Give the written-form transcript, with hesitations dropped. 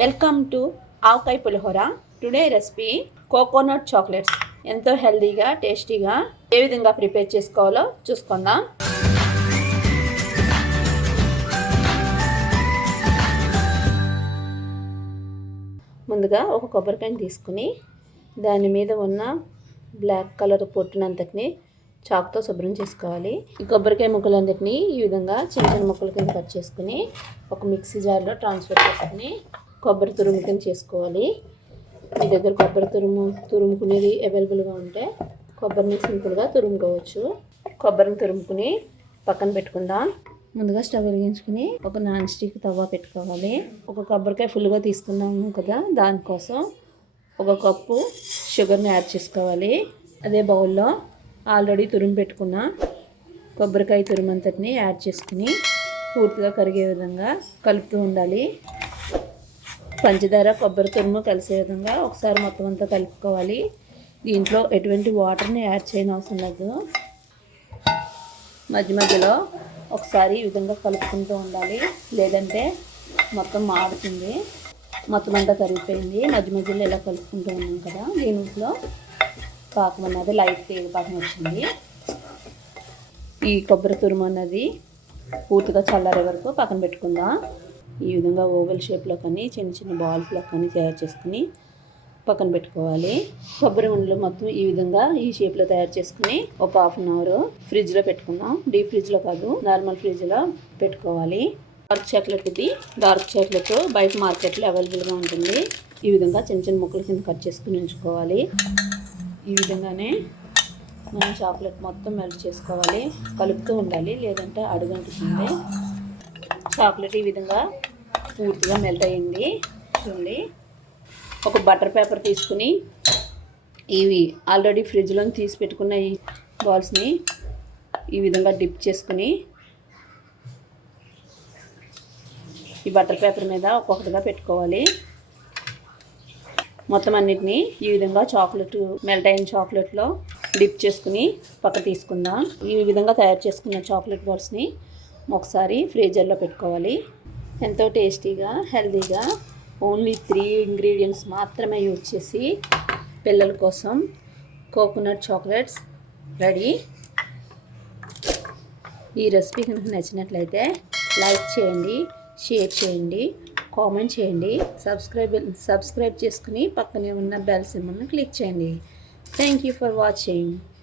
Welcome to avakaya pulihora. Today recipe coconut chocolates. ఎంతో హెల్దీగా టేస్టీగా ఏ విధంగా ప్రిపేర్ చేసుకోవాలో చూసుకుందాం. ముందుగా ఒక కొబ్బరికాయని తీసుకుని దాని మీద ఉన్న బ్లాక్ కలర్ పొట్టునంతటిని చాకుతో శుభ్రం చేసుకోవాలి. ఈ కొబ్బరికాయ ముక్కలంతటిని ఈ విధంగా చిన్న చిన్న ముక్కల కింద కట్ చేసుకుని ఒక మిక్సీ జార్లో ట్రాన్స్ఫర్ చేసుకుని కొబ్బరి తురుము కింద చేసుకోవాలి. మీ దగ్గర కొబ్బరి తురుముకునేది అవైలబుల్గా ఉంటే కొబ్బరిని సింపుల్గా తురుముకోవచ్చు. కొబ్బరిని తురుముకుని పక్కన పెట్టుకుందాం. ముందుగా స్టవ్ వెలిగించుకుని ఒక నాన్ స్టిక్ తవ్వ పెట్టుకోవాలి. ఒక కొబ్బరికాయ ఫుల్గా తీసుకున్నాము కదా, దానికోసం ఒక కప్పు షుగర్ని యాడ్ చేసుకోవాలి. అదే బౌల్లో ఆల్రెడీ తురుము పెట్టుకున్న కొబ్బరికాయ తురుమంతటిని యాడ్ చేసుకుని పూర్తిగా కరిగే విధంగా కలుపుతూ ఉండాలి. పంచదార కొబ్బరి తురుము కలిసే విధంగా ఒకసారి మొత్తం అంతా కలుపుకోవాలి. దీంట్లో ఎటువంటి వాటర్ని యాడ్ చేయని అవసరం లేదు. మధ్య మధ్యలో ఒకసారి ఈ విధంగా కలుపుకుంటూ ఉండాలి, లేదంటే మొత్తం మాడుతుంది. మొత్తం అంతా కరిగిపోయింది. మధ్య మధ్యలో ఇలా కలుపుకుంటూ ఉన్నాం కదా, దీంట్లో పాకం అన్నది లైట్ తీగ పాకం వచ్చింది. ఈ కొబ్బరి తురుము అన్నది పూర్తిగా చల్లారే వరకు పక్కన పెట్టుకుందాం. ఈ విధంగా ఓవెల్ షేప్లో కానీ చిన్న చిన్న బాల్స్లో కానీ తయారు చేసుకుని పక్కన పెట్టుకోవాలి. కొబ్బరి ఉండలు మొత్తం ఈ విధంగా ఈ షేప్లో తయారు చేసుకుని ఒక హాఫ్ అన్ అవర్ ఫ్రిడ్జ్లో పెట్టుకుందాం. డీప్ ఫ్రిడ్జ్లో కాదు, నార్మల్ ఫ్రిడ్జ్లో పెట్టుకోవాలి. డార్క్ చాక్లెట్ ఇది. డార్క్ చాక్లెట్ బయట మార్కెట్లో అవైలబుల్గా ఉంటుంది. ఈ విధంగా చిన్న చిన్న ముక్కల కింద కట్ చేసుకుని ఉంచుకోవాలి. ఈ విధంగానే మనం చాక్లెట్ మొత్తం మెల్ట్ చేసుకోవాలి. కలుపుతూ ఉండాలి, లేదంటే అడుగంటుతుంది. చాక్లెట్ ఈ విధంగా పూర్తిగా మెల్ట్ అయ్యింది. చూడండి, ఒక బటర్ పేపర్ తీసుకుని ఇవి ఆల్రెడీ ఫ్రిడ్జ్లో తీసి పెట్టుకున్న ఈ బాల్స్ని ఈ విధంగా డిప్ చేసుకుని ఈ బటర్ పేపర్ మీద ఒక్కొక్కటిగా పెట్టుకోవాలి. మొత్తం అన్నిటినీ ఈ విధంగా చాక్లెట్ మెల్ట్ అయిన చాక్లెట్లో డిప్ చేసుకుని పక్క తీసుకుందాం. ఈ విధంగా తయారు చేసుకున్న చాక్లెట్ బాల్స్ని ఒకసారి ఫ్రీజర్లో పెట్టుకోవాలి. ఎంతో టేస్టీగా హెల్తీగా ఓన్లీ 3 ఇంగ్రీడియంట్స్ మాత్రమే యూజ్ చేసి పిల్లల కోసం కోకోనట్ చాక్లెట్స్ రెడీ. ఈ రెసిపీ కనుక నచ్చినట్లయితే లైక్ చేయండి, షేర్ చేయండి, కామెంట్ చేయండి, సబ్స్క్రైబ్ చేసుకుని పక్కనే ఉన్న బెల్ సింబల్ని క్లిక్ చేయండి. Thank you for watching.